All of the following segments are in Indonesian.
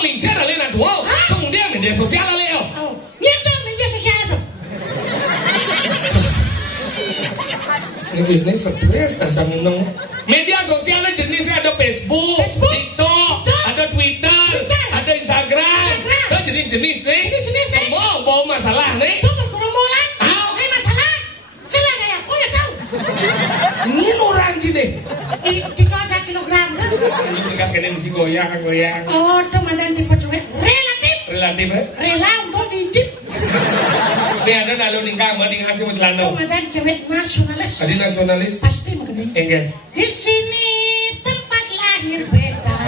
pembicara lain dua. Kemudian media sosial Leo. Oh, nyata media sosial dong. Ini stres asal meneng. Media sosialnya jenisnya ada Facebook, TikTok, ada Twitter, ada Instagram. Itu jenis-jenis nih. Semua bawa masalah nih. Dokter kerumunan. Ini masalah. Salah ya. Oh ya tahu. Ini orang sih deh. Di ada kilogram. Ini kan kena mesti goyang. Oh, teman tipe cewek relatif. Relatif ya? Rela untuk dijip. Ini ada lalu nikah sama di ngasih Metlano. Teman cewek nasionalis. Tadi nasionalis. Pasti mungkin. Enggak. Di sini tempat lahir beta.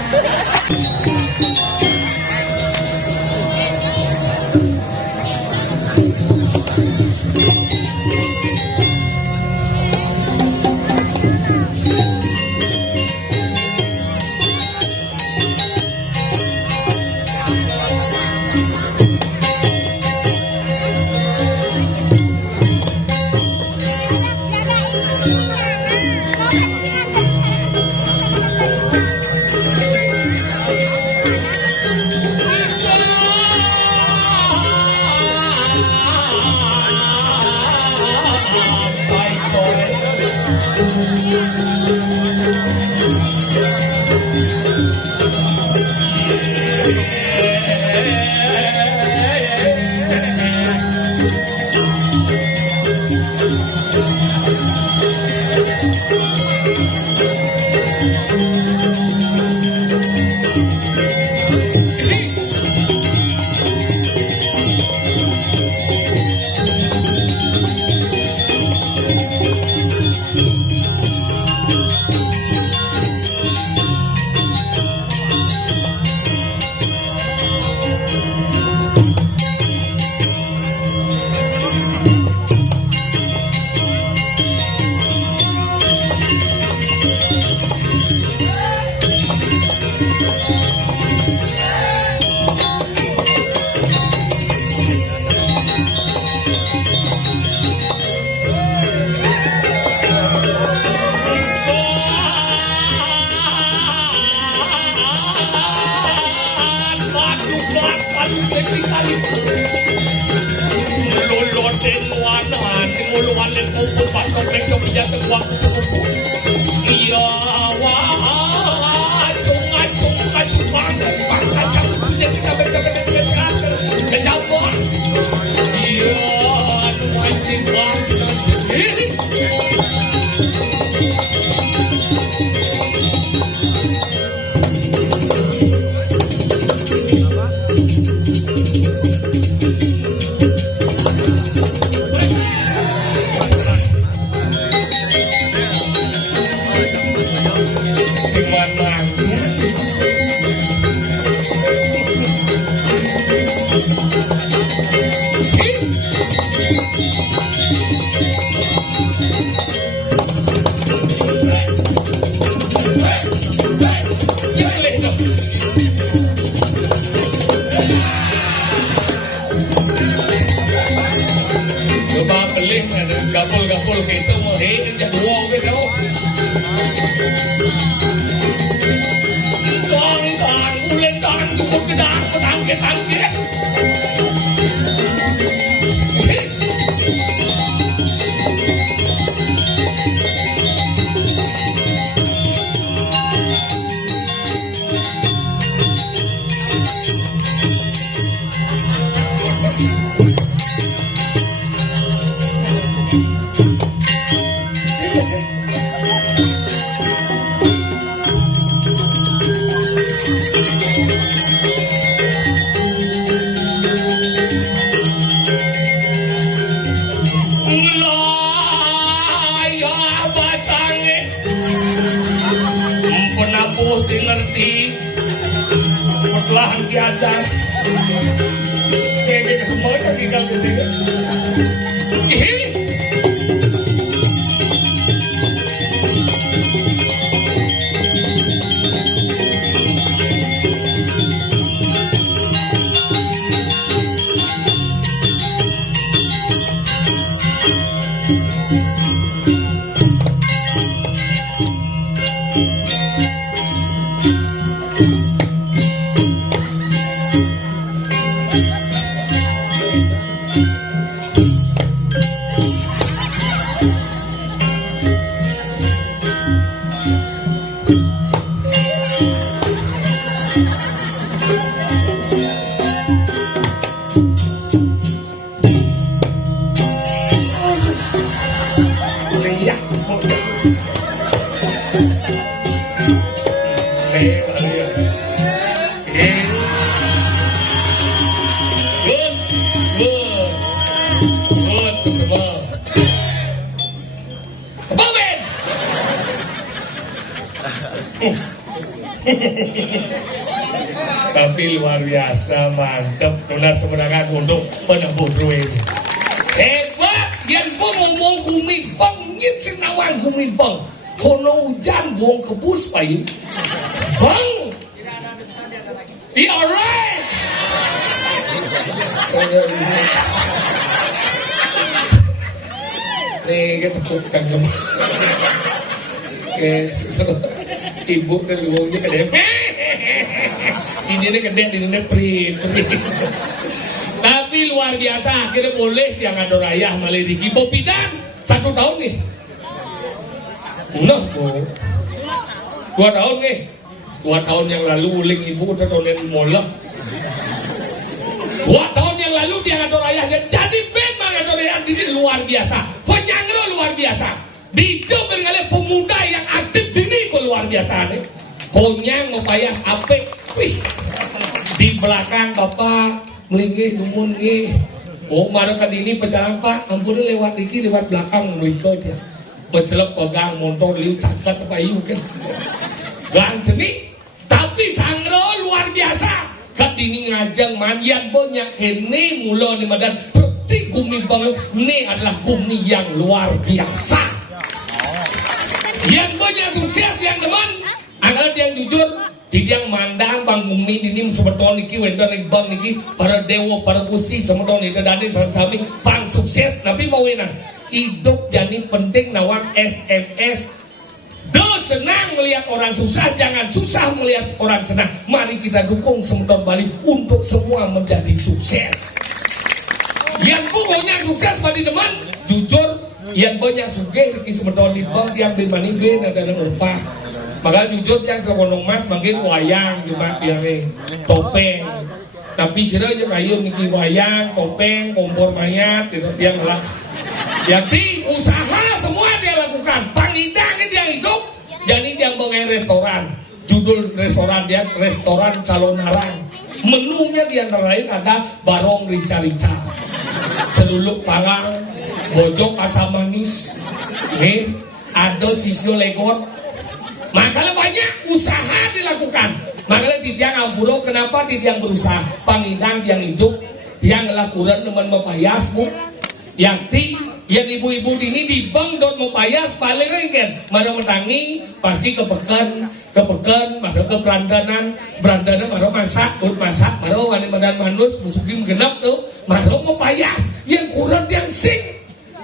Gapul gitu mau ini jadi wong gitu. Tang ulen tang tukuk kedang tangke. Tiada kayak semuanya tinggal gede. Good semua. Baben. Tapi luar biasa, mantap. Nona sebenarnya untuk penempuh duit. Hebat, yang pun ngomong kumipang, ngit sinawang kumipang. Kono hujan buang kebus payu. Bang. Yeah, alright. Nih, kita tukang canggung. Ibu dan luangnya kedep. Ini kedep, ini prit. Tapi luar biasa, akhirnya boleh yang ada rayah Maliriki. Bopidan 1 tahun nih. Nah, 2 tahun nih. 2 tahun yang lalu uling ibu udah tahun mola. 2 tahun yang lalu dia ada rayahnya. Jadi memang ada rayah ini luar biasa. Penyangro luar biasa. Dijo berkali pemuda yang aktif ini luar biasa nih. Konyang ngopayas apik. Wih. Di belakang bapak melingih numun nggih. Oh, mara kadini pejalan Pak, ampun lewat iki lewat belakang nuiko dia. Mencelep pegang motor liu caket apa iu kan. Gang jenik, tapi sangro luar biasa. Kadini ngajeng manyan banyak kene mula ni madan. Berarti gumi bang ini adalah gumi yang luar biasa. Yang banyak sukses yang teman, agar yang jujur. Di yang mandang bang bumi ini sebetulnya niki wenda bang niki para dewa para gusti sebetulnya niki dani sami bang sukses tapi mau enak hidup jadi penting nawang SMS. Do senang melihat orang susah, jangan susah melihat orang senang. Mari kita dukung semutan Bali untuk semua menjadi sukses. Yang punya sukses pada teman jujur yang banyak sugih niki sebetulnya bang yang di mana ben ada lupa. Maka jujur yang sekonong mas mungkin wayang juga yang topeng. Tapi sira aja kayu niki wayang, topeng, kompor mayat itu yang lah. Jadi usaha semua dia lakukan. Pangidang dia hidup. Jadi dia bangun restoran. Judul restoran dia restoran Calon Narang. Menunya di antara lain ada barong rica-rica, celuluk pangang, bojok asam manis, nih ada sisio legot. Makanya banyak usaha dilakukan. Makanya di tiang Ampuro kenapa di tiang berusaha? Pangidang yang hidup, yang lakukan teman mempayasmu. Yakti yang ibu-ibu ini di bang dot mempayas paling kan. Maro mentangi pasti kepekan, maro ke berandanan, maro masak, maro wani madan manus musukin genap tuh, maro mempayas. Yang kurang yang sing.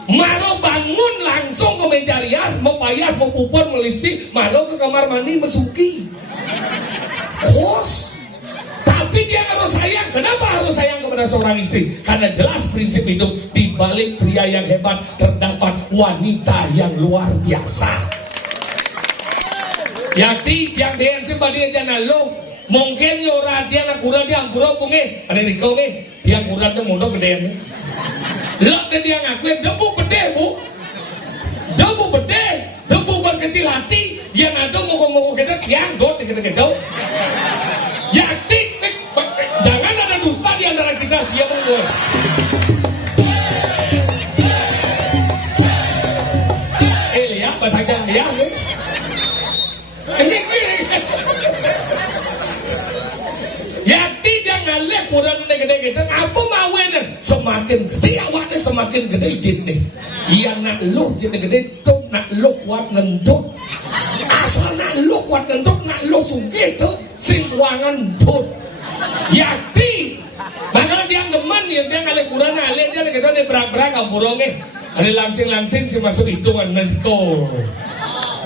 Maro bangun langsung ke meja rias, mempayas, mempupur, melisti, maro ke kamar mandi, mesuki. Kos. Tapi dia harus sayang. Kenapa harus sayang kepada seorang istri? Karena jelas prinsip hidup di balik pria yang hebat terdapat wanita yang luar biasa. Yakti yang DNC badi aja nalo. Mungkin yo dia nak kurang dia ampura punge. Ada di kau dia kurang dia mondok gede. Lek dia ngaku debu gede bu, debu gede, debu berkecil hati, yang ada ngomong-ngomong kita yang dot kita. Yakti, jangan ada dusta di antara kita siapa gue. Lihat bahasa aja ya. Ini. Yakti dia ngalih kurang gede-gede, apa mau semakin gede awaknya semakin gede jinnya. Yang nak lu gede tu nak lu kuat ngendut. Asal nak lu kuat ngendut, nak lu sugih tu sing kuangan tut. Yakti. Makanya dia ngeman dia ngalih kurang ngalih dia kita ni berang-berang amburong ada langsing-langsing si masuk hitungan nengko.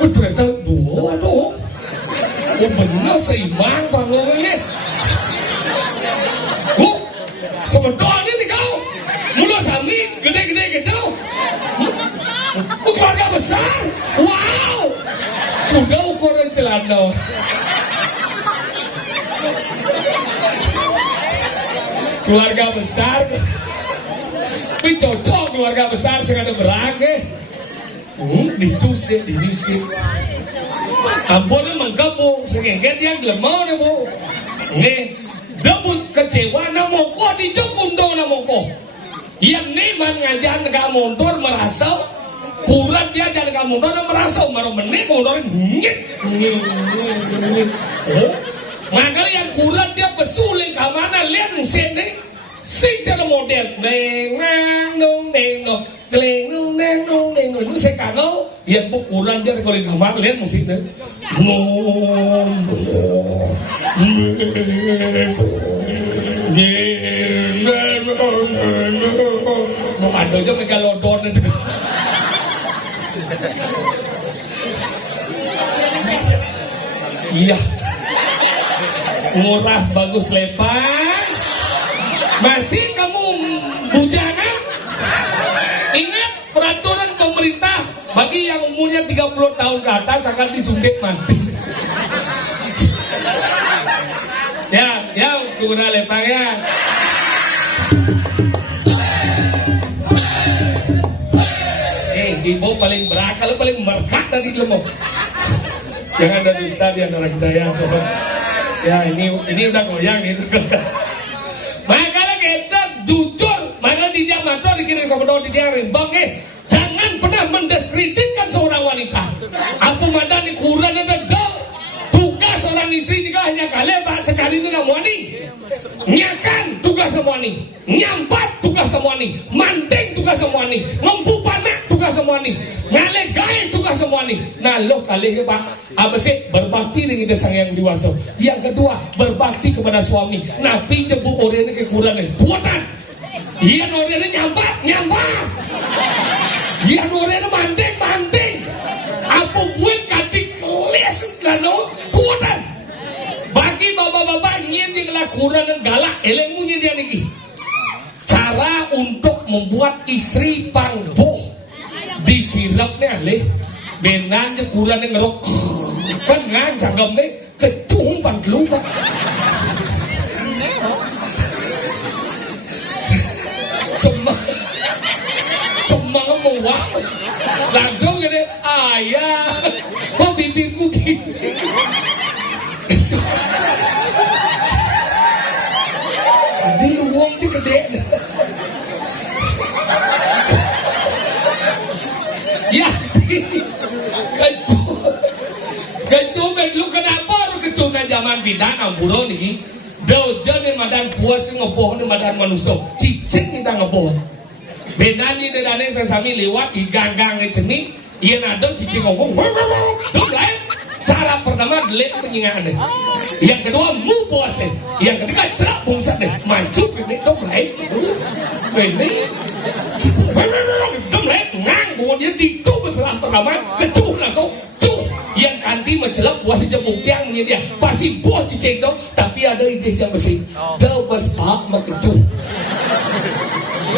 Ternyata dua doh. Oh benar seimbang bangunnya. Bu, sebetulnya ini kau mula sami gede-gede gitu. Keluarga besar. Wow. Sudah ukuran celana. Keluarga besar. Tapi cocok keluarga besar sing ada berage. Ditusik, didisik. Ampun lengkap bu, sengengket yang lemah nih bu. Nih, debut kecewa namoko di Jokundo namoko. Yang nih man ngajar nggak motor merasa kurang dia jangan kamu motor merasa maru menit motor ngit. Makanya yang kurang dia besuling ke mana lihat musim nih. Sing cara model neng nong neng nong celeng nong neng nong neng nong saya kagau yang pukulan dia kalau di kamar lihat musik deh mau ada aja megalodon itu iya murah bagus lepas. Masih kamu bujangan? Ingat peraturan pemerintah bagi yang umurnya 30 tahun ke atas akan disuntik mati. Ya, guna lepang ya. Ibu paling berakal, paling merkat dari lemok. Jangan ada dusta di antara kita ya. Ya ini udah goyang itu. Makanya kita jujur, makanya di Jaman tuh dikirim sama di diarin, bang jangan pernah mendeskreditkan seorang wanita. Aku madani kurang ada tugas seorang istri juga hanya kali pak sekali itu namanya nyakan tugas semua nih, nyampat tugas semua nih, manding tugas semua nih, ngempu panak tugas semua nih, ngalegai tugas semua nih. Nah lo kali ya pak, apa sih berbakti dengan desang yang dewasa. Yang kedua berbakti kepada suami. Nabi jebuk orangnya kekurangan buatan. Iya orangnya nyampat. Iya orangnya manding. Apa buat katik kelis kano buatan. Bagi bapak-bapak nyen yang lakukan dan galak elemunya dia niki. Cara untuk membuat istri pangboh disirapnya leh benanya kurang ngerok kan ngancang gamne kecung pantlu pak. Semang mau langsung gede ayah kok bibirku gini. Di luang itu gede. Ya, kecu lu kenapa lu kecu zaman bidang amburo nih? Dojan yang madan puas ngeboh nih madan manusia, cicing kita ngeboh. Benanya dedane sesami lewat di ganggang ceni, iya nado cicing ngomong, tuh lain. Cara pertama delete penyingaan deh. Yang kedua mu puasnya. Yang ketiga cerak bungsa deh. Maju gede dong lain. Gede. Dong lain ngang kemudian itu masalah pertama kecuh langsung cuh. Yang kanti mencelap puasnya jebuk tiang dia pasti buah cicing dong. Tapi ada ide yang bersih. Dah bespak makecuh.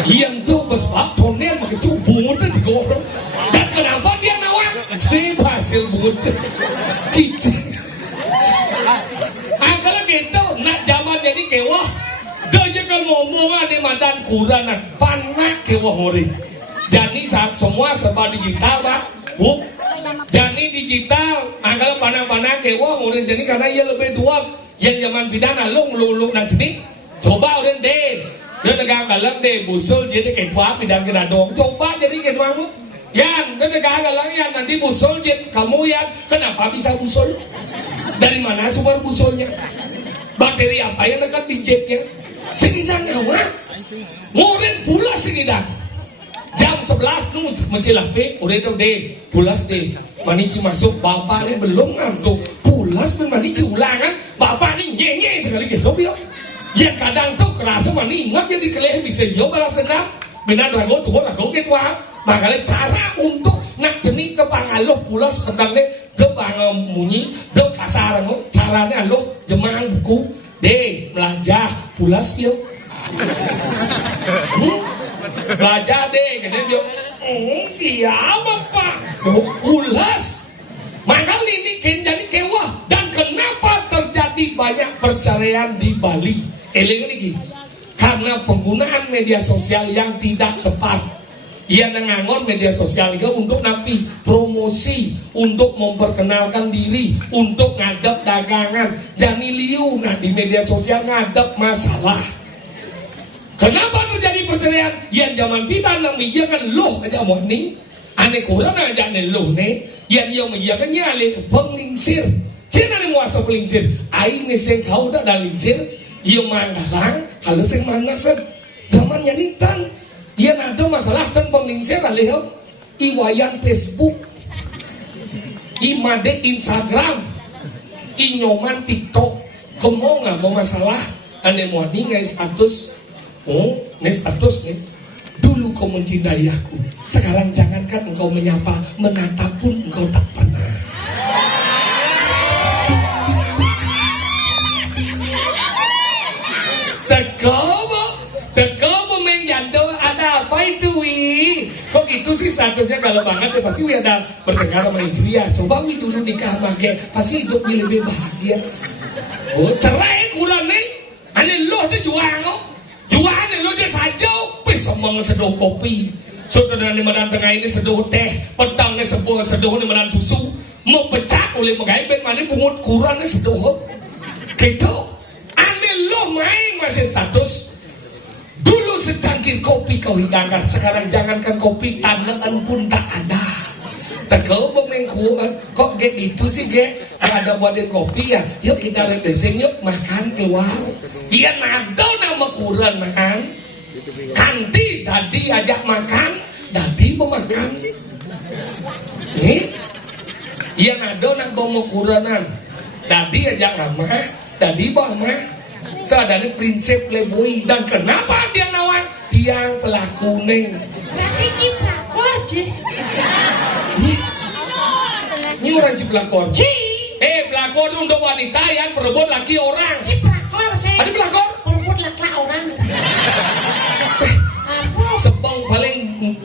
Yang tuh bespak tonel makecuh bungutnya digorong. Dan kenapa dia nawak? Ini hasil bungut cicing. Kalau gitu nak zaman jadi kewah dia kan ngomongan di madan kurang panak kewah murid. Jadi saat semua serba digital pak bu. Jadi digital kalau panak-panak kewah murid jadi karena ia lebih dua yang zaman pidana lung nak sini coba orang deh dia negara kalang deh busul jadi ketua pidana kena dong coba jadi ketua mu Yan, negara lang yan, nanti busul jet. Kamu yan, kenapa bisa busul? Dari mana sumber busulnya? Bakteri apa yang dekat di jetnya? Segidang ngawa? Murid pulas segidang. Jam 11 nu mencilape, udah deh, pulas deh. Manici masuk, bapak ini belum ngantuk. Pulas men manici ulangan, bapak ini nyenye sekali gitu biar. Yang kadang tuh kerasa mani ingat jadi kelih bisa yo balas senang. Benar rago tuh rago gitu wah. Makanya cara untuk nak jenis ke pangaloh pulas pedangnya de bangun munyi de kasar caranya aloh jemaah buku de belajar pulas dia belajar deh gede dia iya bapak pulas makanya ini jadi kewah dan kenapa terjadi banyak perceraian di Bali eling ini karena penggunaan media sosial yang tidak tepat. Ia ngangon media sosial itu untuk napi promosi, untuk memperkenalkan diri, untuk ngadep dagangan. Jani liu nah di media sosial ngadep masalah. Kenapa terjadi perceraian? Yang zaman kita nang media kan loh aja mau nih. Ane kurang aja ane loh nih. Yang dia media kan nyale penglingsir. Cina nih muasa penglingsir. Aini sing kau dah lingsir. Ia mandalang kalau sing manasan. Zamannya nitan. Ia ada masalah dan penglingsir alih iwayan Facebook, imade Instagram, inyoman TikTok. Kamu nggak mau masalah? Ane mau nih status, oh, nih status nih. Dulu kau mencintai aku, sekarang jangankan engkau menyapa, menatap pun engkau tak pernah. Teko menjando ada apa itu wi? Kok gitu sih statusnya kalau banget ya pasti wi ada bertengkar sama istri ya. Coba wi dulu nikah make, pasti hidupnya lebih bahagia. Oh cerai kurang nih, ane lo tuh juang lo dia saja, pis semang seduh kopi. Saudara ni medan tengah ini seduh teh, pedang ni seduh ni medan susu, mau pecah oleh mengaibin mana bungut kurang ni seduh. Gitu, ane lo main masih status. Dulu secangkir kopi kau hidangkan, sekarang jangankan kopi, tangan pun tak ada. Tegel pemengku, kok kayak gitu sih ge? Ada buatin kopi ya, yuk kita redesing yuk makan keluar. Iya nado nama kurang makan. Kanti tadi ajak makan, tadi pemakan. Nih, iya nado nak bawa kuranan. Tadi ajak ramah, tadi bawa mah. Itu ada prinsip playboy. Dan kenapa dia nawan? Tiang pelaku neng. Berarti ciplakor sih. Ini orang ciplakor. Ci. Pelakor itu untuk wanita yang berebut laki orang. Ciplakor sih. Ada pelakor? Berebut laki orang. Sebang paling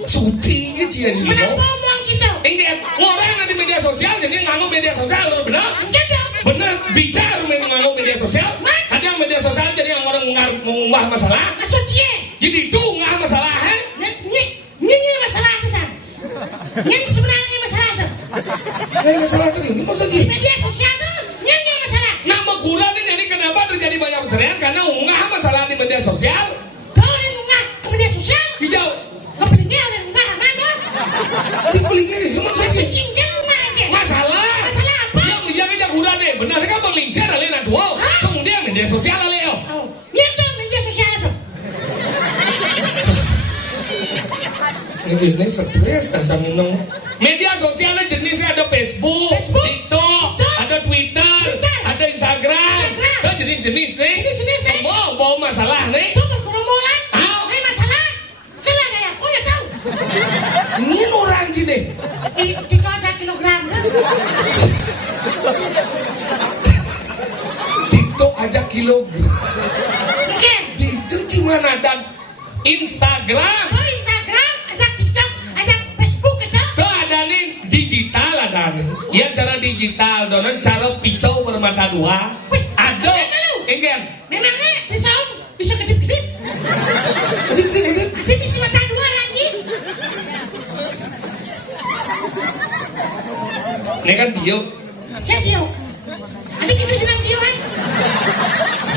suci gitu ya ini. Kenapa ngomong gitu? Enggak, orang di media sosial jadi nganggo media sosial benar? Benar, bicara nganggo media sosial. Ada yang media sosial jadi yang orang mengumbah masalah. Maksud dia? Jadi itu ngah masalah, Ini masalah apa sih? Ini sebenarnya masalah itu. Ini masalah itu ini maksudnya. Media sosial tuh, ini masalah. Nama kurang ini jadi kenapa terjadi banyak perceraian karena unggah masalah di media sosial. Kau yang unggah ke media sosial? Hijau. Kau pelingnya yang unggah mana? Dipelingnya itu maksudnya. Cincin unggah aja. Masalah. Masalah apa? Yang menjaga kurang deh. Benar kan bang lincir alih nak dua. Kemudian media sosial alih. Oh, itu media sosial itu. Ini stres dasar minum. Media sosialnya jenisnya ada Facebook, TikTok, ada Twitter, ada Instagram. Itu jenis-jenis nih. Semua bawa masalah nih. Itu berkerumunan. Ini masalah. Salah gaya. Oh ya tahu. Ini orang sih deh. Itu ada kilogram. TikTok aja kilogram. Iya. Itu cuma ada Instagram. Oh Instagram, ada TikTok, ada Facebook itu. Tuh ada nih digital ada nih. Ya cara digital, dengan cara pisau bermata dua. Wih, Ada. enggak. Memangnya pisau bisa kedip-kedip? Kedip bisa mata dua lagi. Ini kan dia. Siapa dia? Adik kita bilang dia kan?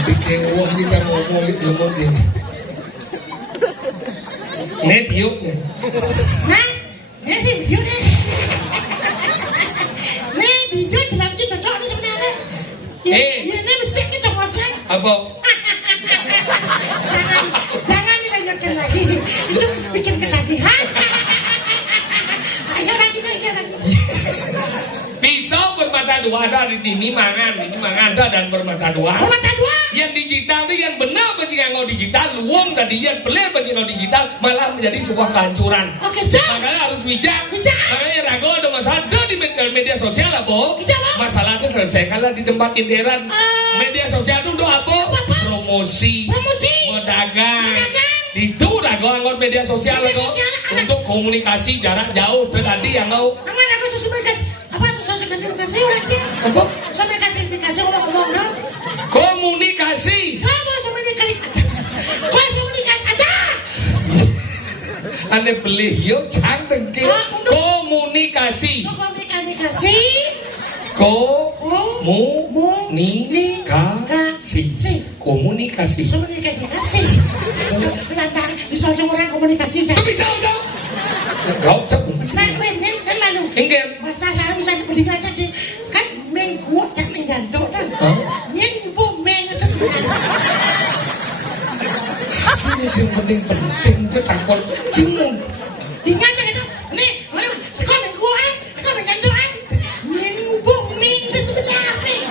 Bikin uang di cara ngomong itu ini. Ini dia. Nah, ini sih video nih. Nih video jelasnya cocok nih sebenarnya. Ini besar kita bosnya. Apa? Jangan dilanjutkan lagi. Itu bikinkan lagi. Ayo lagi. Pisau bermata dua ada di ini mangan ada dan bermata dua. Bermata dua. Yang digital itu yang benar bagi nganggo digital, luang dan yang pelir bagi nganggo digital malah menjadi sebuah kehancuran. Oke, Cak. Makanya harus bijak. Makanya ragu ada masalah di media sosial apa? Masalahnya selesaikanlah di tempat intern. Media sosial itu untuk apa? Promosi. Berdagang. Itu ragu anggot media sosial itu untuk komunikasi jarak jauh. Tadi yang mau. Aman aku sosialisasi orangnya. Apa? Sosialisasi ngomong-ngomong dong. Komunikasi. Kamu komunikasi ada. Ane beli yo cantik ki. Komunikasi. Komunikasi. Komunikasi. Komunikasi. Lantar bisa orang komunikasi saja. Bisa dong. Kau cek. Kan malu. Enggak. Masalah bisa dibeli aja sih. Kan mengkuat tak menggandok kan. Yen bu meng terus. Ini sih penting cek takut cingun. Ingat aja itu. Nih, mana? Kau mengkuat, kau menggandok kan. Yen bu meng terus benar nih.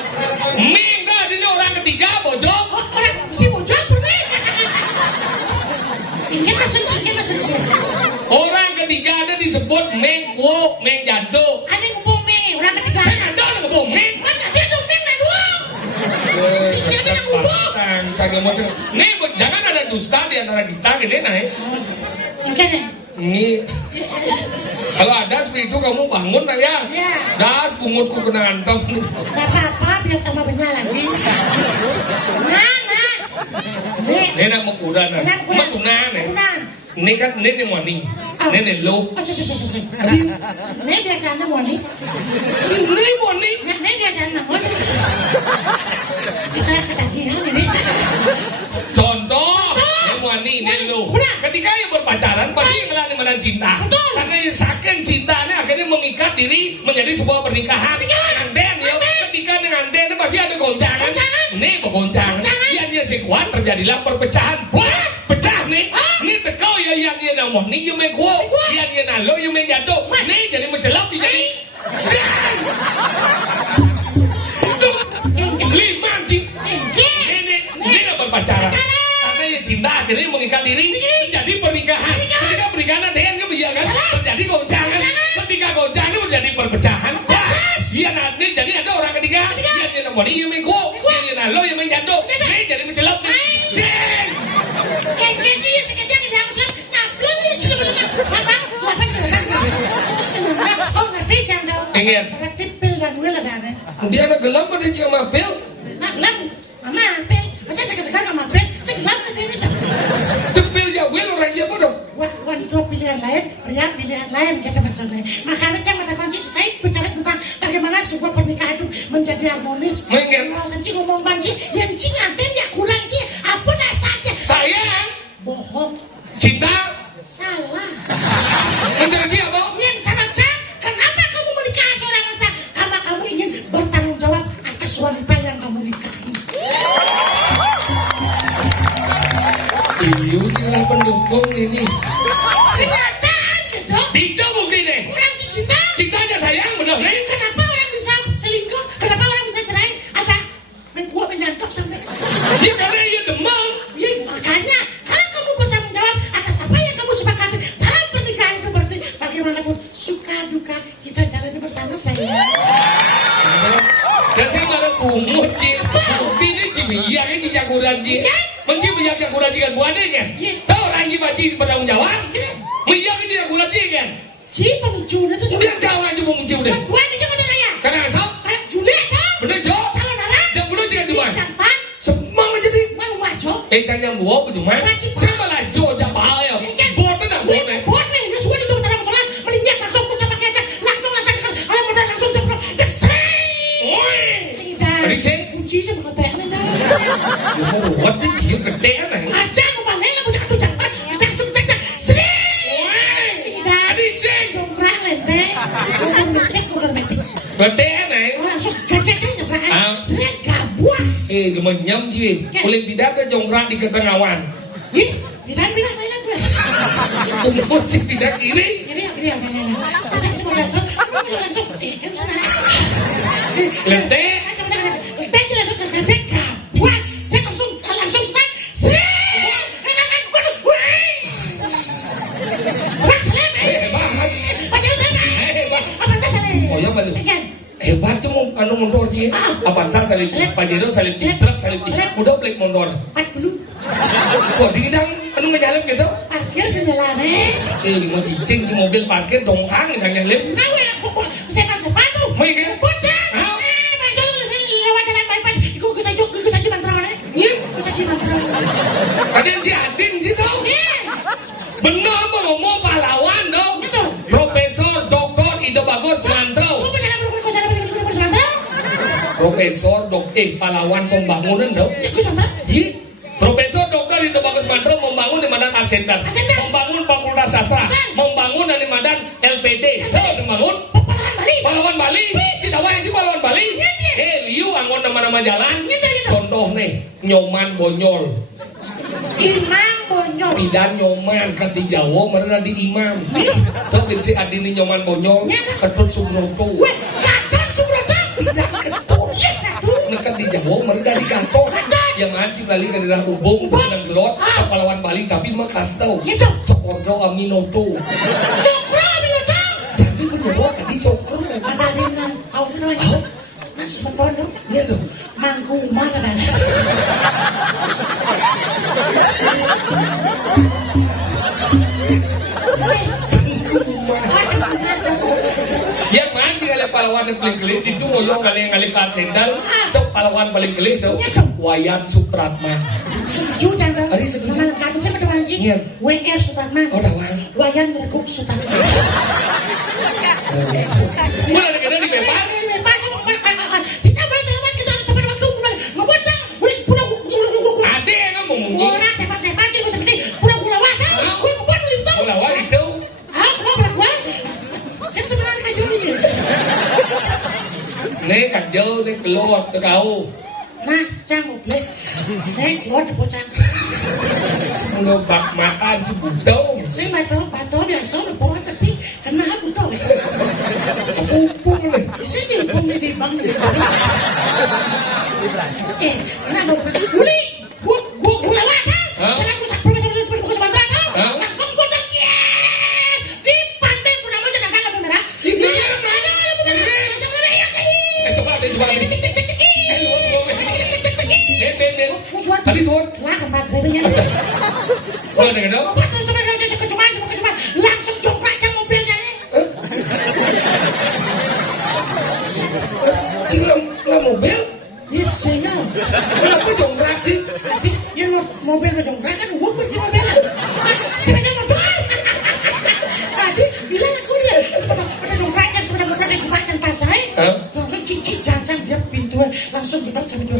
Mingga ini orang ketiga bojo. Orang si bojo tuh nih. Ingat masuk. Orang ketiga ada disebut mengkuo, mengjando. Ada ngubung meng, orang ketiga. Saya nggak tahu ngomong meng. Mana dia tuh meng lah dua. Siapa yang ngubung? Saya emosi. Nih, jangan ada dusta di antara kita, gini naik. Mungkin ya. Ini kalau ada seperti itu kamu bangun lah ya. Ya. Das bungutku kena antam. Gak apa-apa, biar tambah banyak lagi. Nah. Ini nak mengkuda nih. Mengkuda nih. Ini kan ini wani. Ini lo. Ini biasanya wani. Ini wani. Ini biasanya wani. Bisa ketagihan ini. Contoh, ini wani, ini lo. Ketika yang berpacaran pasti mengalami medan cinta. Karena yang saking cintanya akhirnya mengikat diri menjadi sebuah pernikahan. Anden ya. Ketika dengan anden pasti ada goncangan. Ini bergoncang. Yang dia sekuat terjadilah perpecahan. Pecah nih. Ini tekau ya yang dia nama. Ini yang mengkuat. Yang dia nalo yang menjatuh. Ini jadi mencelap jadi. Lima cinta. Ini berpacaran. Karena yang cinta akhirnya mengikat diri menjadi pernikahan. Ketika pernikahan ada yang kebijakan terjadi goncangan. Ketika goncangan menjadi perpecahan. Dia nanti jadi ada orang ketiga. Dia nama ini yang mengkuat. Dia nalo yang menjatuh. Ini jadi mencelap. Jadi sekedar di dalam Islam nyablon dia juga betul. Apa? Lapan selesai. Oh ngerti jangan. Ingin. Berarti pil dan wil ada. Dia anak gelam pada dia mapel. Gelam, mama apel. Masa sekedar nggak mapel, segelam kan ini. Tepil ya wil orang dia bodoh. Wanita pilihan lain, pria pilihan lain kata masalahnya. Makanya jangan ada kunci. Saya bicara tentang bagaimana sebuah pernikahan itu menjadi harmonis. Mungkin. Kalau saya ngomong banci, yang cingantin ya kurang sih. Apa dasarnya? Sayang. Bohong. Cinta. Salah. Mencari apa? Yang cara-cara, kenapa kamu menikahi seorang wanita? Karena kamu ingin bertanggung jawab atas wanita yang kamu nikahi. Iya, cina pendukung ini. Kenyataan gitu. Itu bukti deh. Orang dicinta. Cintanya sayang, benar nih. Kenapa orang bisa selingkuh? Kenapa orang bisa cerai? Ada mengkuat menyantok sampai. Ya karena dia demam. Ya, makanya kalau kamu bertanggung jawab atas apa yang kamu sepakati dalam pernikahan itu berarti bagaimanapun suka duka kita jalani bersama saya. Kasi mana kumut sih. Bukti ini cibiyak ini jaguran sih. Menci biyak jaguran sih kan buadanya. Tahu orang ini pasti bertanggung jawab. Biyak itu jaguran sih kan. Si pemicunya itu Udah jauh aja mau muncul deh. buat ini juga saya. Karena asal. Karena Juliet kan. Bener Jo. Salah darah. Yang bener juga cuma. Jampan. Semang aja deh. Mau maju. Canya buah betul mah. Siapa lah Jo jabal ya. Buat benar buat nih. Buat nih. Ya sudah itu bertara masalah. Melihat langsung pecah pakai aja. Langsung lantaskan. Ayo modal langsung terus. Tadi sih. Kunci sih bukan tanya nih. Buat itu sih gede nih. Aja aku balik lah punya kartu jampan. Kita langsung cek. Sering. Tadi sih. Dongkrak lente. Udah metik. Gede nih. Langsung gajah kan nyebrang. Sering gabuah. Menyam sih. Boleh tidak ada jongkrak di ketengawan. Ih, bidan Thailand gue. Umut sih tidak kiri. Ini. Kita cuma langsung. Kan sana. Lente. Kita tidak ada gajah gabuah. Saya langsung start. Sering. Pacar saya. Apa saya salah? Oh ya balik. Hebat tuh mau anu mundur sih. Avanza salib, Pajero salib, truk salib, kuda plate mundur. 40. Wah dingin anu ngejalep gitu. Parkir senyalane. Mau cicing si mobil parkir dongkang yang nyalip. Ngawe aku sepan tuh. Mau ya? Bocah. Mantul lewat jalan bypass. Iku saja mantrone. Iya. Saja mantrone. Ada si Adin sih tau. Iya. Benar mau ngomong Profesor Dokter pahlawan pembangunan dong. Ya, gue sama. Iya. Profesor Dokter itu Bagus Mandro membangun di Medan Art Center, membangun Fakultas Sastra, membangun di Medan LPD, membangun pahlawan Bali, Citawa yang pahlawan Bali. Liu anggon nama-nama jalan. Contoh nih, Nyoman Bonyol. Imam Bonyol. Pidan Nyoman kan di Jawa, mana di Imam. Terus si Adini Nyoman Bonyol, Ketut Subroto. Weh, Gatot Subroto. Pidan Ketut. Iya, Gatot. Nekat di Jawa, mana di Gatot. Yang mancing Bali kan daerah Ubung, dan Gelot, pahlawan Bali, tapi mah kastau. Gitu. Cokro Aminoto. Cokro Aminoto. Jadi menyebut tadi Cokro. Ada di nang kau namanya. Mas Matondo. Iya dong. Mangku mana dana? Yang mancing oleh pahlawan yang paling gelit itu ngoyong kali yang ngalih sendal. Itu pahlawan paling gelit itu Wayan Supratman. Setuju jangan. Ari setuju. Nama kami saya berdua lagi. Iya. WR Supratman. Oh dawang. Wayan Reguk Supratman. Mulai ada kena dibebas. Kita boleh terlambat kita ada tepat waktu mulai ngebocah boleh pulang Ada yang ngomong mungkin. orang sepat cuma seperti pulang gulawan gue bukan beli tahu Lawan itu. kenapa gua kan sebenarnya kajol ini Nih kajau nih keluar ke kau. nah cang mobil keluar di bocah Sepuluh bak makan sebutong. saya bato biasa udah bawa tapi kena aku tahu Pupung nih. saya dihukum di bang nah dong uli gua lewat karena aku sakit profesor sebentar langsung gua cekir di pantai Purnama Jalan Lampu Merah Coba. Tadi suara. lah kempas drivingnya Suara dengan apa? langsung jongkrak aja mobilnya Cing lah mobil. isinya Kenapa jongkrak sih? tapi yang mobil ngejongkrak kan gue pergi mobilnya sepeda motor tadi bilang aku dia pada jongkrak aja sepeda motor dan jongkrak aja pas saya langsung cincin jajan dia pintu langsung kita jam itu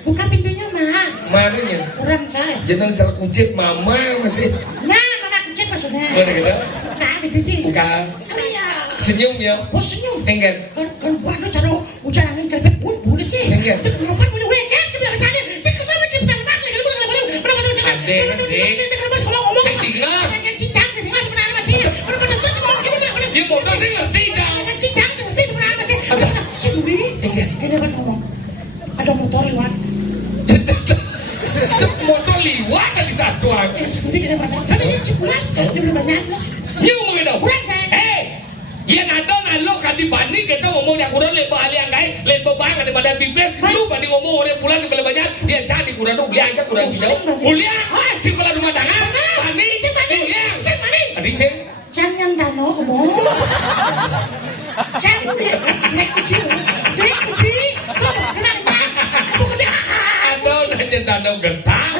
buka pintunya mah Marinya. kurang saya Jeneng cara kucit mama masih. nah mama kucing maksudnya Mana kita? nah begitu Buka. kaya Senyum ya. bos senyum Enggan. kan buat lo cara ujar angin keripik boleh sih Enggan. kenapa punya weekend kita bicara saya kenapa jadi bukan bang lagi bukan Saya dengar. cicak sebenarnya sebenarnya masih benar-benar terus ngomong kita bilang Dia motor saya ngerti jangan. cicak sebenarnya masih sendiri ini apa ngomong ada motor lewat Cek motor liwat lagi satuan. sendiri kita mana kan ini cipulas dia belum banyak plus Ini ngomongin dong. kurang saya Iya nado nalo kan dibanding kita ngomong yang kurang lebih ahli yang lain lebih banget daripada bibes lu banding ngomong orang pulang lebih banyak dia cari kurang dong beli aja kurang jauh mulia sekolah rumah tangga banding mulia tadi sih jangan dano ngomong jangan dia naik kecil Ado nanya danau getah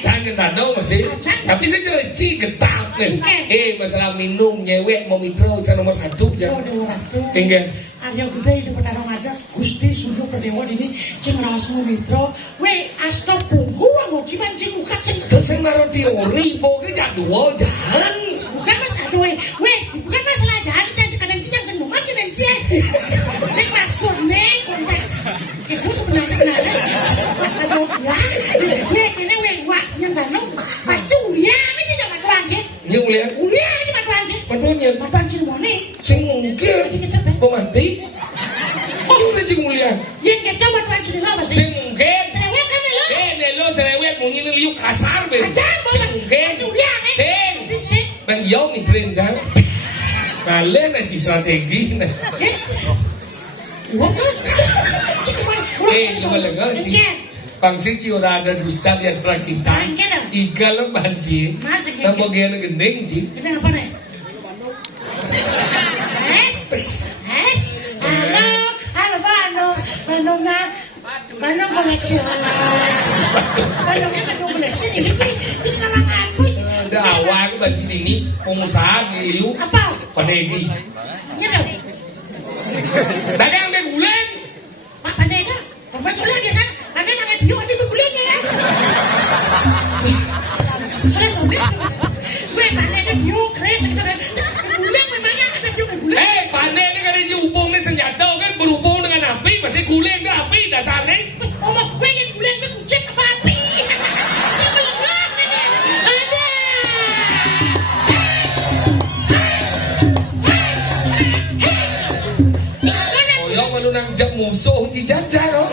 jangan danau masih tapi saya jadi ci getah nih masalah minum nyewek mau mitro saya nomor 1 oh dewa tinggal Arya gede itu petarung aja Gusti Sudo Perdewa ini cing rasmu mitro we asto punggu mau cimancing bukan sing terus yang naruh teori pokoknya jadwal jalan bukan mas adoe we bukan masalah jalan jangan kadang cicang sing bukan kadang dia sing masuk nih kontak itu sebenarnya ada ya we kene we was yang danau pasti ulian aja jangan maturan dia ulian aja maturan dia maturan sing mau nih sing mungkin kok mati oh udah sing ulian yang kita maturan sing lah pasti sing mungkin cerewet kan lo lo cerewet mungkin liu kasar be sing mungkin sing bang yo mi prenjang kalian aja strategi nah coba lengan sih Pangsi ora ada dusta di antara kita. Igal banjir. Tambah gaya gendeng sih. Gendeng apa nih? Halo Bandung koleksi. Bandung koleksi ini nama apa? Ada awal banjir ini pengusaha di Liu. Apa? Pandegi. Nyerap. Dagang deh gulen. jajan oh.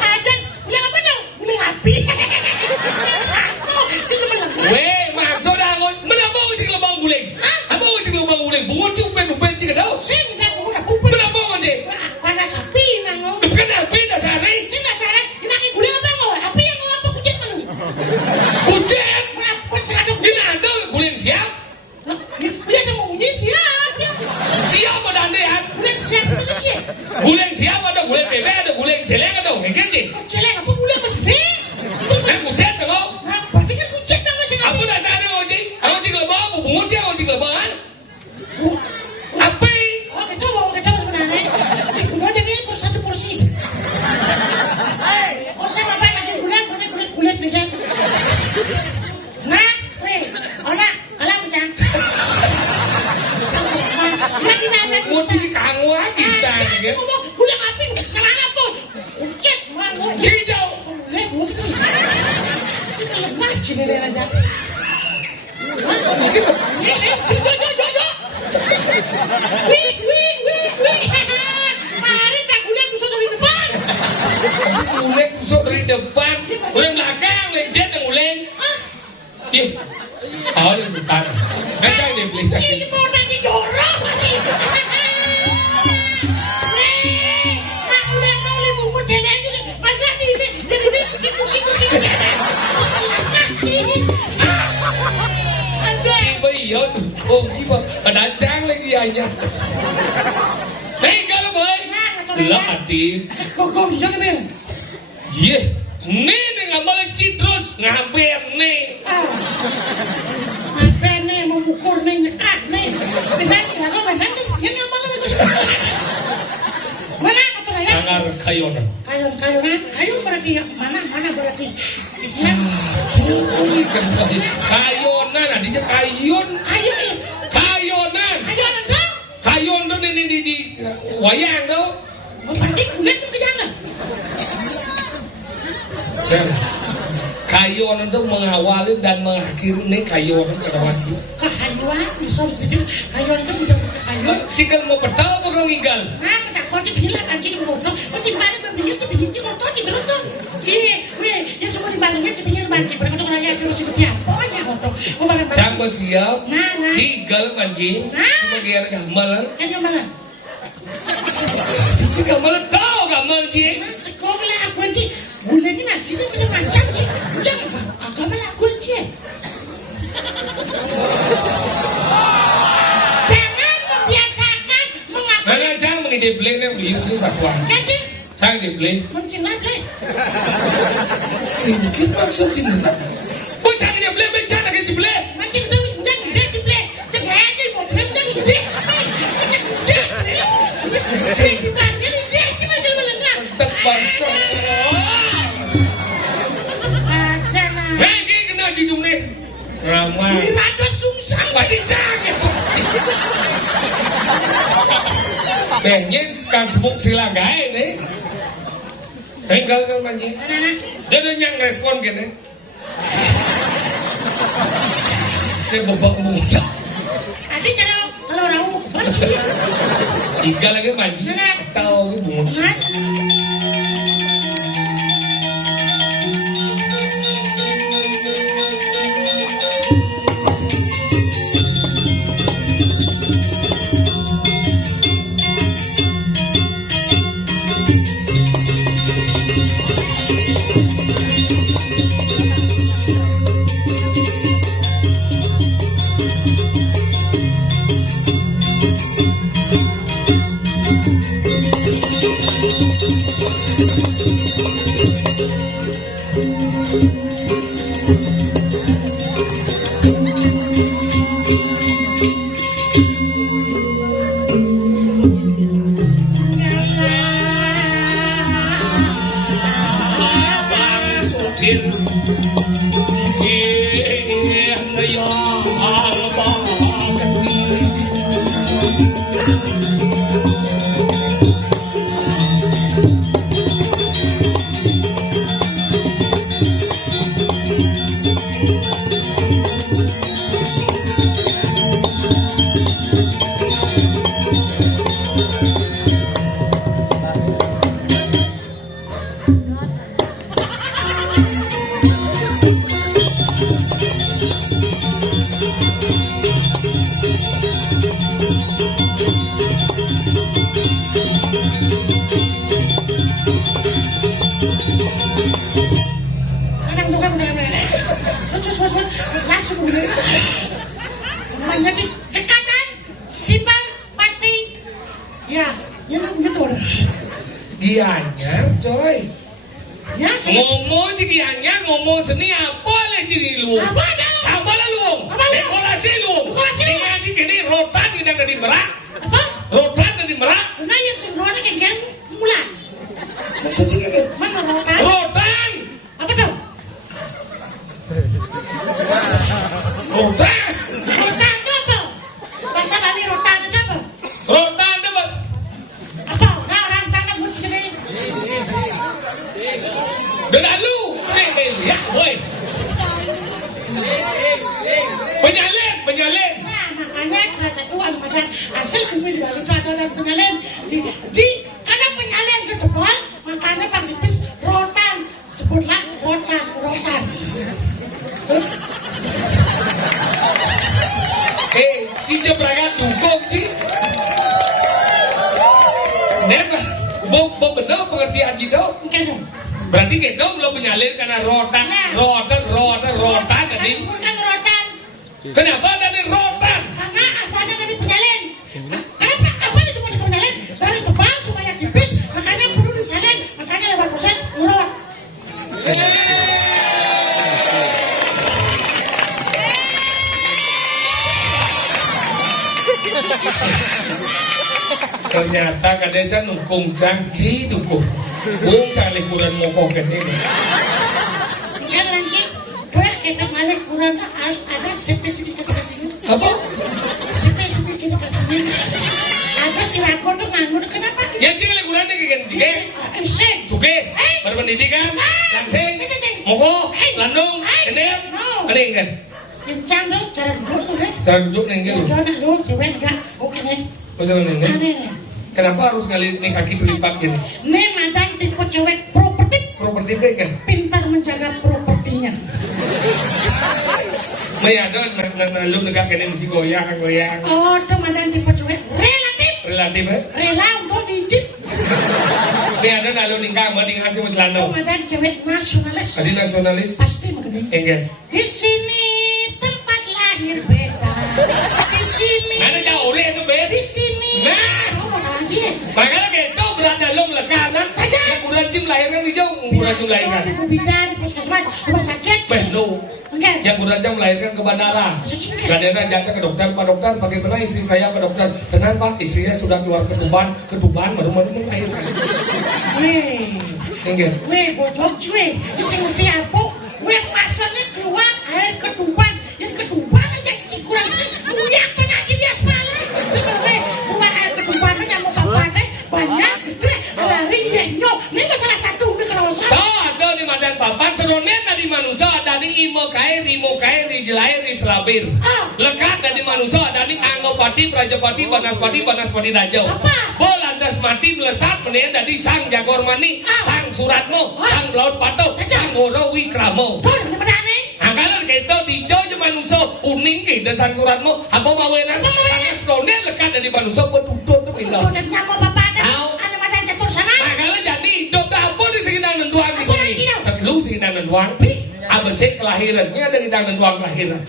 Ada ulang apa dong? Ulang api. Aku itu melengkap. Weh, maksud dah ngoi. Menapa kau cik lebang guling? Apa kau cik lebang guling? Bungut cik upen cik dah. Sing dah udah bubur. Menapa kau cik? Pada sapi nango. Bukan api dah sari. Sing dah sare. Ini guling apa ngoi? Api yang ngoi apa kucing mana? Kucing. Apa sekadar Ini ada guling siap. Dia sembunyi siap ya. Siap ada andean. Guling siap apa sih? Guling siap ada guling bebek ada guling celeng ada. Ngeket cik. Celeng apa guling apa sih? Dan kucing dah kau. Nah, berarti kan kucing nama sih. Aku dah sari kau cik. Aku cik lebang. Aku bungut cik. Aku cik lebang. Api. Oh, kita sebenarnya. Cikgu aja nih per satu porsi. Oh, saya ngapain lagi kulit nih kan? Nah, nak, kalau macam. Lagi mana? Mau di kangwa kita kan. Kulit api, mana tuh? Kucing, mana? Hijau. Kulit, kita lepas sini deh aja. Wih. Mari tak kulit musuh dari depan. Guling busuk dari depan. Guling belakang. Lecet yang guling. Ih. Oh, di depan. Kacau dia beli Ini sakit. mau nanya jorok lagi. Aku lihat kau lihat buku cendek aja nih. Masa ini jadi ikut. Aduh. Bây giờ cô chỉ mà đã chán lên gì anh nha. Hey kalau boy. Lah ati. Kau bisa nih. Ye. Ni dengan malah citrus ngaber nih. Apa nih mau ukur nih nyekat nih. Benar nggak yang malah itu. Mana kata raya? Sangar kayonan. Kayon berarti mana berarti? Islam. Oh ikan kayonan, adinya kayon. Kayonan. Dong. Kayon tuh di wayang tuh. Berarti kulit ke jangan. Kayonan tuh mengawali dan mengakhiri nih kayonan pada waktu. Kahayuan bisa sedih. Kayon itu bisa kayon. Jika mau petal apa kau nginggal? Nah, kita kau bilang anjing ngotot. Bagaimana berpikir kita gini ngotot di beruntun. Iya, yang semua dibandingkan sebenarnya banci. Mereka tuh raya terus itu apa aja ngotot. Campo siap. Nah. Cigal manji. Cuma kira gamal. Kan gimana? Si gamal tahu gamal ji. Nah, sekolah aku anjing. Gulanya nasi itu macam-macam ji. Jangan agama aku anjing. Jangan membiasakan mengaku. Jangan mengide beli nih beli itu satuan. Jadi, Jangan dibeli. mencela deh. Mungkin maksud sini nak. Oh jangan dia beli, jangan dia beli. Mancing udah jeblek. Jangan aja mau belanja gede. Gede. Dibandingin dia cuma jalan lengah. Tebar semua. Aja lah. Hei, kena si dung nih. Ramai. Ini rada sungsang. Pati jangan. Tehnya kan sebuk silang gaya nih. Tinggal kan manji. Anak-anak. Dia udah nyang respon gini. Dia bebak muncak. Adik kalau orang mau kemana sih? Tiga lagi manji. Tahu bungut. Mas. Kadang tukang udah langsung udah. Menjadi cekatan, simpel, pasti. Ya, nyedor. Gianyar coy. Ya, Ngomong si Gianyar, ngomong seni apa lah sini lu? Apa dah? Apa lah lu? Apa lu? Dekorasi lu. Dekorasi lu. Ngaji gini rotan tidak ada di Merak. Apa? Rotan ada di Merak. Nah, yang sebenarnya kan mulan. Maksudnya kan? Mana rotan? Rotan. Apa dong? Rotan. Rotan itu apa? Bahasa Bali rotan itu apa? Rotan ada bang. Apa? Orang tanah buat sini. Dedalu. Ya, boy. Penyalin. Nah, makanya salah satu almatan asal bumi di Bali itu ada penyalin. Di karena penyalin itu tebal, makanya panggilnya rotan. Sebutlah rotan. Si Jebraga dukung si. Nen, benar pengertian gitu. Kan? Berarti gitu belum menyalin karena rotan tadi. Bukan rotan. Kenapa dari rotan? Karena asalnya dari penyalin. Kenapa? Apa disebut dengan penyalin? Dari tebal supaya tipis, makanya perlu disalin. Makanya lewat proses urut. Ternyata kadang nukung janji dukung. Bung cari kurang mokok ini. Ya nanti, boleh kita balik kurang harus ada spesifikasinya. Apa? Spesifikasinya. Ada si rakor tuh nganggur kenapa? Yang cili kurang ini kan tiga. Suke, berpendidikan, langsing, moko, landung, sendiri. Ada yang kan? Kencang dong, cara duduk tuh deh. Cara duduk nih gitu. Udah nak duduk, cewek enggak, oke deh. Masalah nih. Aneh. Kenapa harus ngalih nih kaki terlipat gini? Nih madang tipe cewek Properti deh kan? pintar menjaga propertinya. Mayado, lu negak kene mesti goyang. Oh, tuh madang tipe cewek Relatif rela untuk didik. Mayado lalu nikah mau dikasih Oh, celana. madang cewek nasionalis. Adi nasionalis. Pasti mengenai. Enggak. Di sini tempat lahir beda. Di sini. Ada jauh itu bed. Di sini. Nah. Oh, lagi. Makanya gitu berada lu melekanan saja. Yang kurang jim lahirkan di jauh, kurang jim lahirkan. Di bidan, di puskesmas, rumah sakit. Belum. Enggak. Yang kurang jam melahirkan ke bandara. Gadena jatuh ke dokter, Pak dokter, bagaimana istri saya, Pak dokter? Kenapa? Istrinya sudah keluar ketuban baru melahirkan. Weh. Enggak. Weh, bocor cuy. Itu sing ngerti apa? Weh, masanya keluar air ketuban. Yang ketuban aja kurang sih. Muyak penyakit di aspal. Weh, keluar air ketuban aja mau bapaknya banyak. Weh, lari nyok. Ini salah satu ini kalau salah. Ada di madan papan seronet dari manusia ada di imo kairi jelair di selabir. Lekat dari manusia ada di anggopati prajapati banaspati dajau. Apa? Bolandas mati melesat menian dari sang jagor mani, sang suratmo, sang laut pato, sang goro wikramo. Tuh, ini mana nih? Angkalan kita dijauh je manusia uning kita sang suratmo. Apa mau enak? Karena seronet lekat dari manusia berduduk tu bilang. Udah nyamuk bapaknya. Ada madan catur sana. Angkalan jadi hidup apa di sekitar nenduang Apa lagi dong? Ketelu sekitar nenduang. Abesek kelahirannya ada sekitar nenduang kelahiran.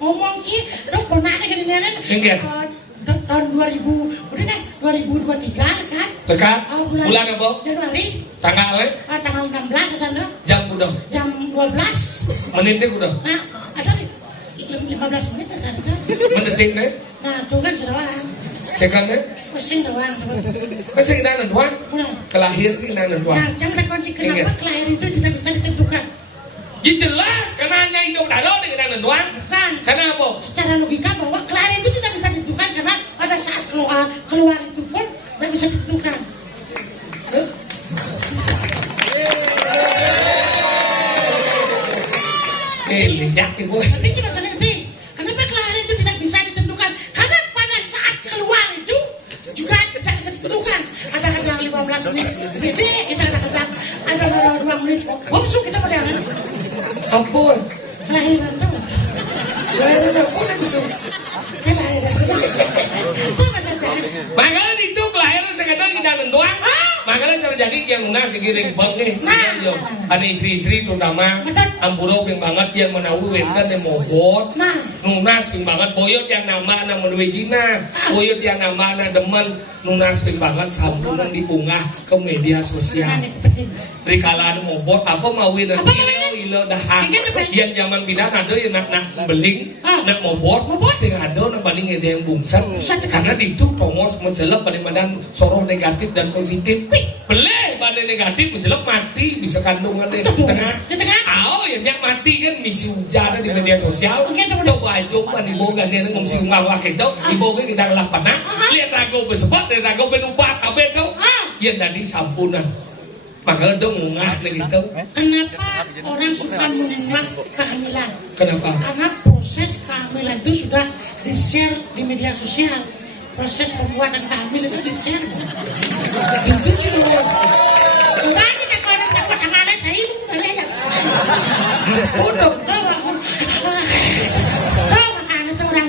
Ngomong ki, dok pernah ada gini nenek. Enggak. Tahun 2000, udah deh 2023 kan? Lekat? Bulan apa? Januari. Tanggal Tanggal 16 sana. jam udah. Jam 12. Menitnya udah. Nah, ada 15 menit sana kan? Mendetik deh. Nah, tuh kan doang. Second deh. Mesin doang. Masih sekitar nenduang. Udah. Kelahir sih sekitar nenduang. Nah, jangan ada kunci kenapa kelahiran itu tidak bisa ditentukan. Ya jelas, karena hanya hidup dalo dengan nenduang. Bukan. Kenapa? Secara logika bahwa kelahiran itu tidak bisa ditentukan karena pada saat keluar itu pun tidak bisa ditentukan. Lihat ibu. Tapi cuma ngerti. Kenapa kelahiran itu tidak bisa ditentukan? Karena pada saat keluar itu juga tidak bisa ditentukan. Ada kadang 15 menit, beda kita ada 2 menit. Langsung kita modalkan. Apa? Kelahiran tuh. Kelahiran apa udah bisa? Kelahiran. Itu masa jangan. Makanya itu kelahiran sekedar kita nenduang. Makanya cara jadi yang lunas giring banget sih yo. Ada istri-istri terutama ampuro ping banget yang menawi wenten yang mobot. Lunas ping banget boyot yang nama anak menwejina. Boyot yang nama anak demen lunas ping banget sampunan diunggah ke media sosial. Rikalaan mobot apa mawin dan ilo dahak. Yang zaman pindah ada yang nak beling, nak mobot sing ada nak banding ada yang bungsan. Karena itu promos menjelek pada soroh negatif dan positif. Boleh pada negatif menjelek mati bisa kandungan di tengah. Aw yang mati kan misi hujan di media sosial. Coba coba di boga dia ngomsi ngawak itu di boga kita ngelak panah. Lihat rago bersebat dan rago benubat apa itu? Yang tadi sampunan. Makanya dong ngungah gitu. Kenapa orang suka mengulang kehamilan? Kenapa? Karena proses kehamilan itu sudah di-share di media sosial. Proses pembuatan kehamilan itu di-share. Dijujur loh. Enggak kita kalau dapat anak saya itu boleh ya. Udah.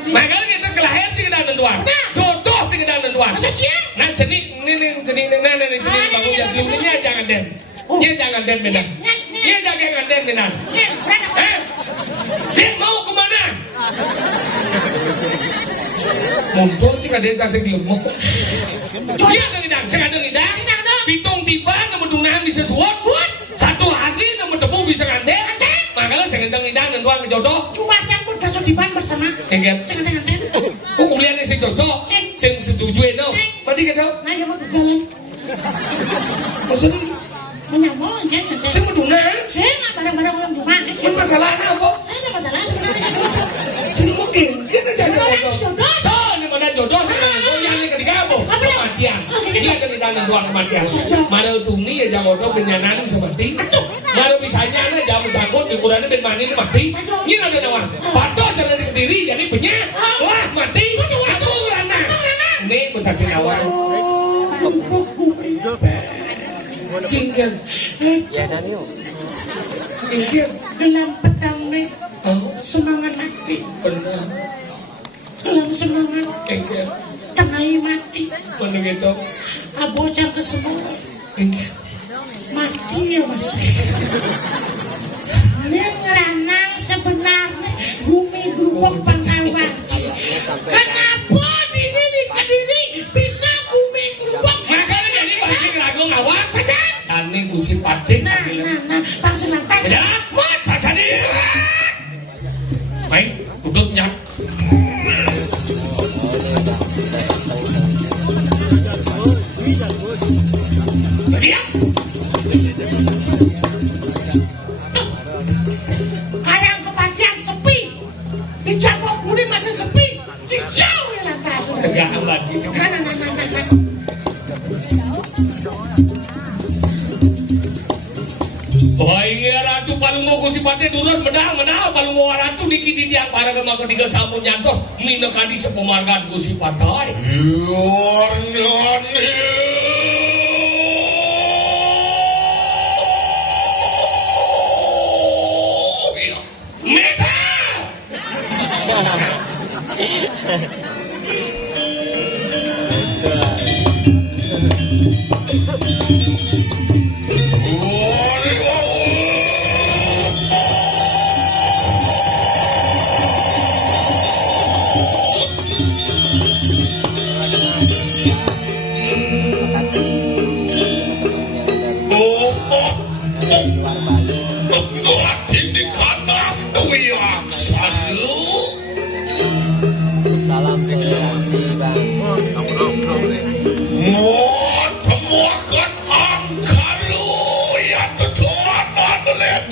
Makanya kita kelahir sih kita nenduan. Jodoh sih kita nenduan. Nah jenis ini bangun jadi ini jangan den. Dia jangan den benar. Dia jangan den benar. Dia mau kemana? Mumpung sih kadang saya gelembuk. Dia ada ngidang, saya ada ngidang. Pitung tiba nama dunahan bisa suat. Satu hari nama tebu bisa nganden. Makanya saya ngidang dan doang jodoh. Cuma campur dasar diban bersama. Enggak. Saya nganden. Kuliahnya si cocok, si setuju itu. Mati kita. Nah ya mau berjalan. Maksudnya? Menyambung ya. Saya mau dunahan. Saya nggak barang-barang orang rumah. Ini masalahnya apa? Saya ada masalah sebenarnya. Jadi mungkin kita jangan jodoh. Tuh, ini mana jodoh sekarang goyang nih ketika apa? Kematian. Dia jadi tangan doang kematian. Mana tuni ya jangan jodoh benyanan seperti. Mana misalnya ada jamu jago di kurangnya ben mani mati. Ini ada nama. Pato cara di kediri jadi penyak. Wah mati. Aku berana. Ini kusasi nawan. Cingkan. Ya Daniel. Cingkan. Dalam pedang nih. Semangat mati. Benar. Dalam semangat. Cingkan. Tengahi mati. Benar gitu. Abocah ke semua. Cingkan. Mati ya mas. Ini ngeranang sebenarnya bumi gerubuk pangkawan. Kenapa ini di Kediri bisa bumi gerubuk? Makanya jadi pasti ragu ngawak saja. Ini gusi pati. Nah, pangsi lantai. Ya, mat saja nih. Baik, duduk nyak. Lihat. Kayak kebatian sepi. Di Jambok Budi masih sepi. Dijauh ya lantai. Enggak lagi. Nah. Wah ini ratu paling mau gusi pati durun medal paling mau ratu niki di tiang para ke maka tiga sampun nyantos minekadi sepemargan gusi patai. Salam toleransi bang. Temukan angka lu ya ketuan adalah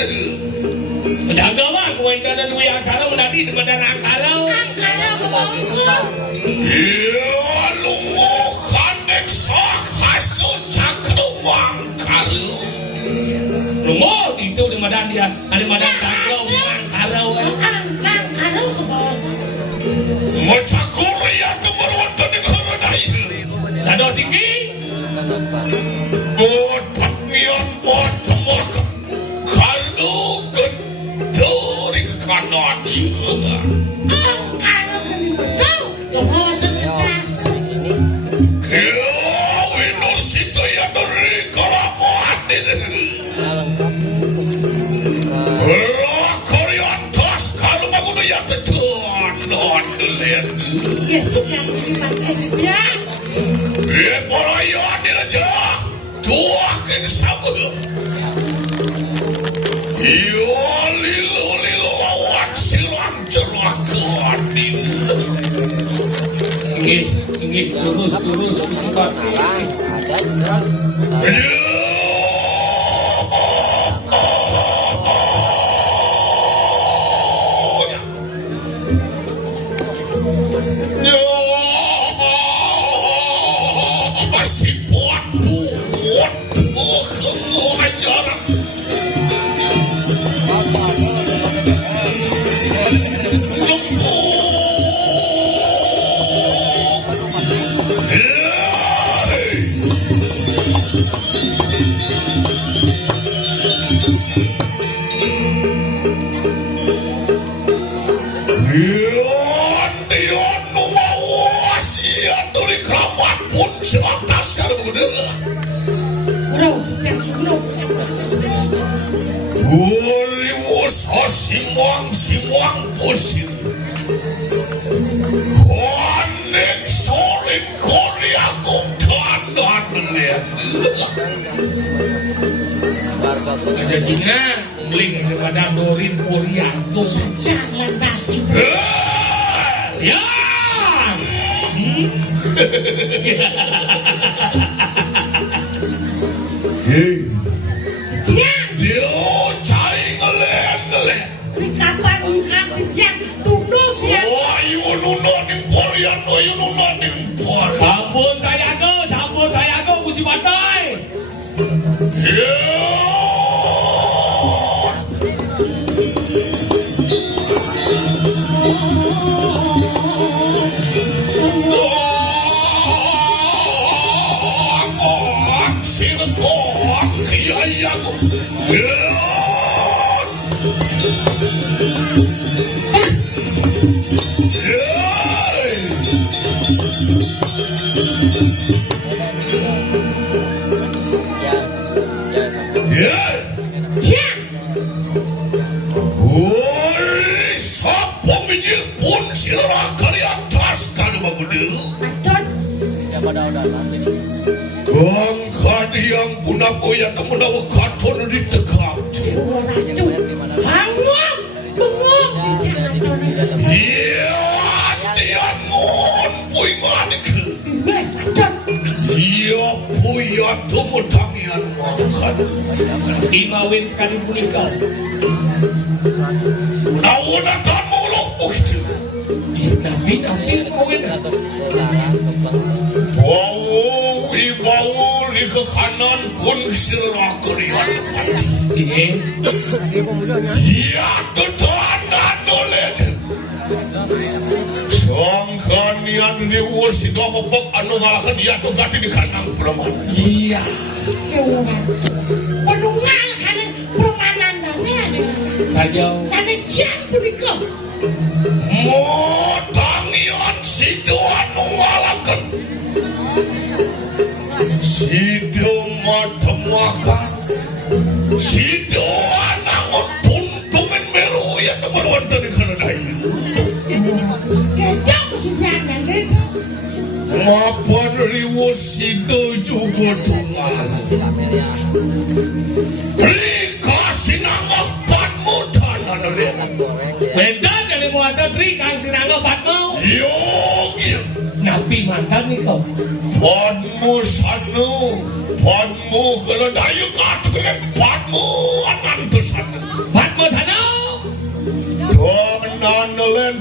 Jaga bang, kuenta dan dua yang salah menadi di badan angkarau. Angkarau ke bangsa. ya lu mau kanek hasil cakrawang kalu Lumut itu di badan dia, ada badan cakro angkarau. Angkarau ke bangsa. mau cakur ya keberwatan negara dayu Dado singgi. botak niat buat temukan kalu gendori kanan Angkarau ke betul. Ke bangsa di atas. ya winus itu ya dari kalau lengkap. Korean tas kalau mau ya betul non len. Ya, yang dipakai. Ya. Para ya aja. Tua ke sama. Yo lilo awak silam jerakan ini. Ini lurus Pak. Nalang, ada juga. Masih buat ngajaran. Selantas kalau begitu, Bro, yang sebelum. simwang pusing. Konek sorin Korea kumtanan lihat. Warga Aja Cina, beli daripada Dorin Korea tuh. Jangan basi. Ya. Ya, Yo cai ngelen. di kapan ungkapin yang tundus ya. Oh, ayo nunoning Korea, ayo nunoning Korea. Sampun saya go musim pantai. Ya, Silakan di atas kalau begitu. adon. ya pada udah lanjut. Kang kadiang punah koyak kemudah katon di tekap. Bangun, bengong. Iya, tiang ngon puingan ke. Adon. Iya, puya tumutangian makan. Imawin sekali punika. Nawunatan muluk begitu. Tapi mawin. Bau di ke kanan pun silakan lihat depan. Iya, ketahanan oleh. Sangkanian ni wasi kamu pok anu ngalakan dia tu kati di kanan perempuan. Iya. Penungal kan permanen ada. Saja. Sana jam punika. Motangian si anu ngalakan. Sido matemuakan. Sido anangon tuntungan meru ya teman-teman dari Kanada. Kedok si jangan itu. Mapan riwo sido juga tungal. Rika sinangok patmu tanan oleh. Beda dari muasa Tri Kang Sinangga Patmo. Yogi. Nabi mantan nih kau. Patmu sanu. Patmu kalau dayu katu kena patmu anan tu sanu. Patmo sana. Donan len